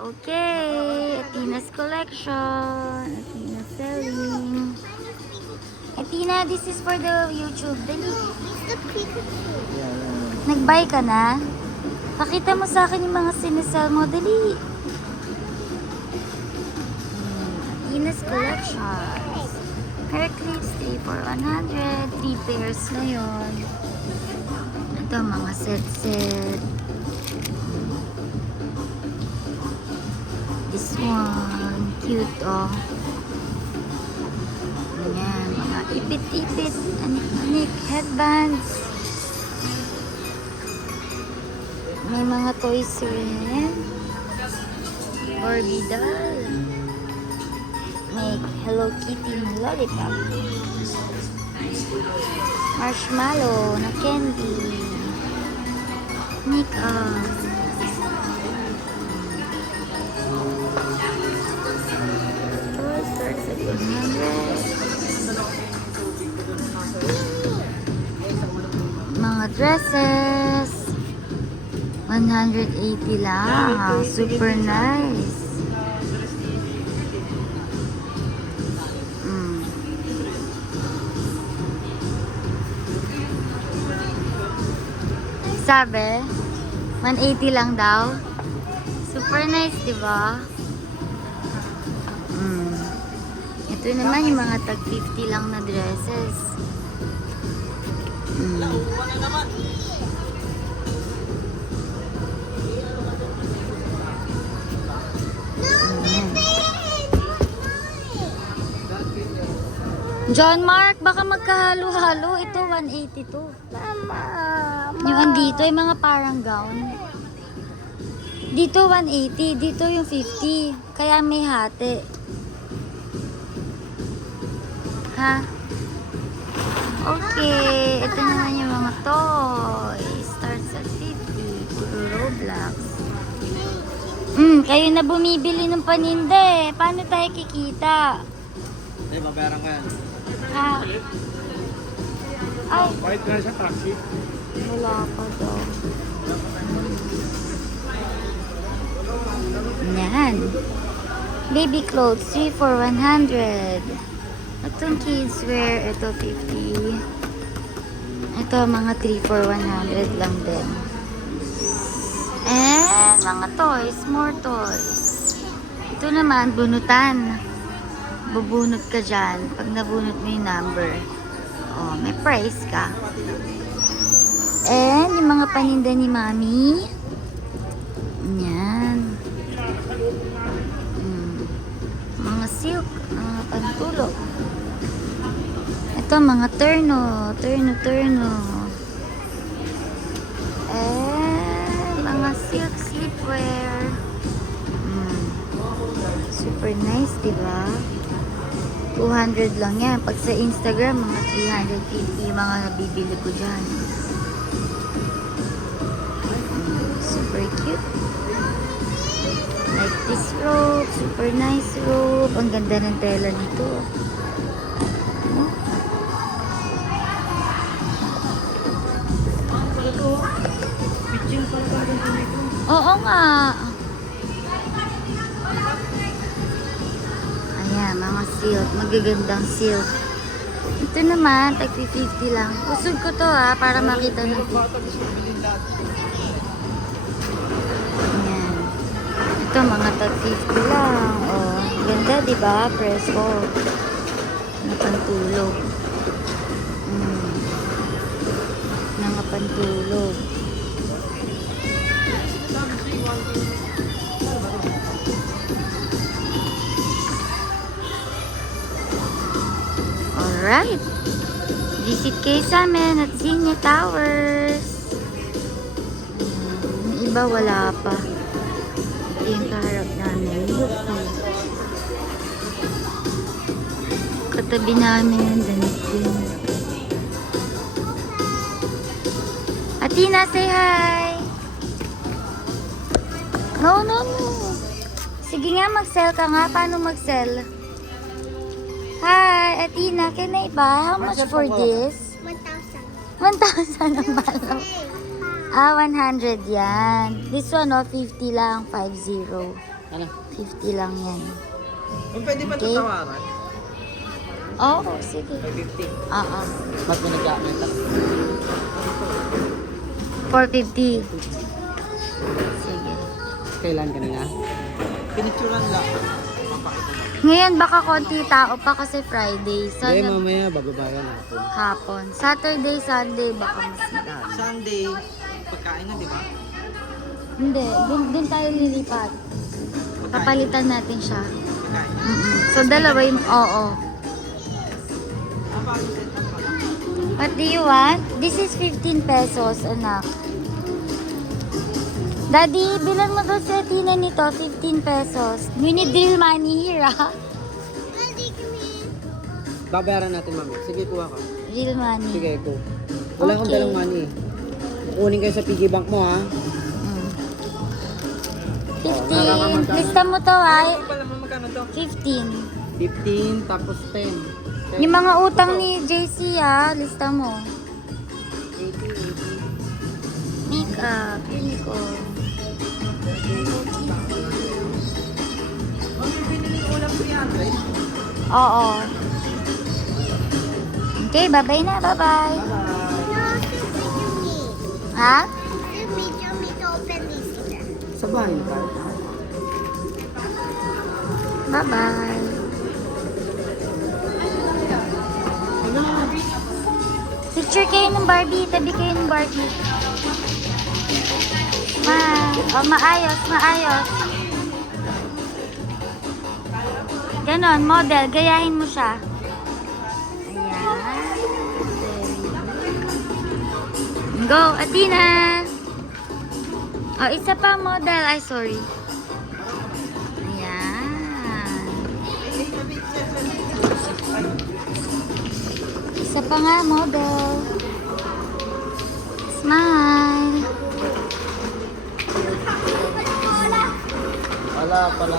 Okay, Atina's collection. Atina selling. Atina, this is for the YouTube. Dali. Nag-buy ka na? Pakita mo sa akin yung mga sinesell mo. Dali. Atina's collections. Hair clips, 3 for 100. 3 pairs na yun. Ito, mga set-set. This one, cute oh. Ayan, mga ipit-ipit, anik-anik, headbands. May mga toys rin. Barbie doll. May Hello Kitty na lollipop. Marshmallow na candy. Makeup. Starts at 100. Mga dresses 180 lang. Super nice. Sabi 180 lang daw. Super nice, diba? Ito naman yung mga tag 50 lang na dresses. John Mark, baka magkahalo-halo. Ito 182. Mama. Yung andito, yung mga parang gown. Dito 180, dito yung 50. Kaya may hati. Ha? Okay, ito naman yung mga toys. Starts at 50. Puro Roblox. Kayo na bumibili ng paninda eh. Paano tayo kikita? Hindi, mabayaran ka yan. Ha? Ay, Kahit na sa taxi. wala pa daw. Yan. Baby clothes, 3 for 100. Itong kids wear, ito 50. Ito mga 3 for 100 lang din. And mga toys, more toys. Ito naman, bunutan. Bubunot ka dyan. Pag nabunot mo yung number, oh, may price ka. And yung mga paninda ni Mami. Yan. Mga silk, mga pantulog. Ito mga terno. Mga silk sleepwear. Super nice, diba? 200 lang yan. Pag sa Instagram, mga 350 yung mga nabibili ko dyan. Super cute. Like this robe. Super nice robe. Ang ganda ng tela nito. Oo nga. Ayan, mga silk. Magagandang silk. Ito naman, tag 50 lang. Kusog ko to para makita natin. Ayan. Ito, mga tag 50 lang. Oh, ganda, diba? Presko. Na pantulog. Mga pantulog. Alright. Visit kayo sa amin at Xenia Towers. Yung iba wala pa. Ito yung kaharap namin. Katabi namin. Damit din. Atina, say hi! No. Sige nga, mag-sell ka nga. Paano mag-sell? Hi, Atina, can I buy? How much for this? 1,000. 1,000 ang balaw. 100 yan. This one, 50 lang, 50. Ano? 50 lang yan. Kung pwede ba Okay. ito tawaran? Oo, sige. 550. Oo. Mas managkamit ako. 450. Sige. Kailan kanina? Pinicturan lang. Mapakita mo. Ngayon baka konti tao pa kasi Friday. Hindi, Sana mamaya bababayan ako. hapon. Saturday, Sunday baka mas marami. Sunday, pagkain na, di ba? Hindi, dun tayo lilipat. Papalitan natin siya. Pagkain na. So dalawa yung, oo. Ang bago set up pala. What do you want? This is 15 pesos, anak. Daddy, bilan mo daw sa Tina nito, 15 pesos. We need real money here, ah. Babayaran natin, mami. Sige, kuha ka. Real money. Sige, go. Wala akong Okay. dalang money. Kukunin kayo sa piggy bank mo, ha? 15. Lista mo to, ay. Pala mo magkano to? 15. 15, tapos 10. Yung mga utang ni JC, ah. Lista mo. 80. Makeup. Unicorn. Mami, binili ko ulam 300. Oo. Okay, bye-bye na. Bye-bye. Ha? Sa bahay ka? Bye-bye. Picture kayo ng Barbie. Tabi kayo ng Barbie. Maayos, maayos. Ganon, model. Gayahin mo siya. Ayan. Go, Athena! Oh, isa pa model. Ay, sorry. Ayan. Isa pa nga, model. Smile. Wala pala.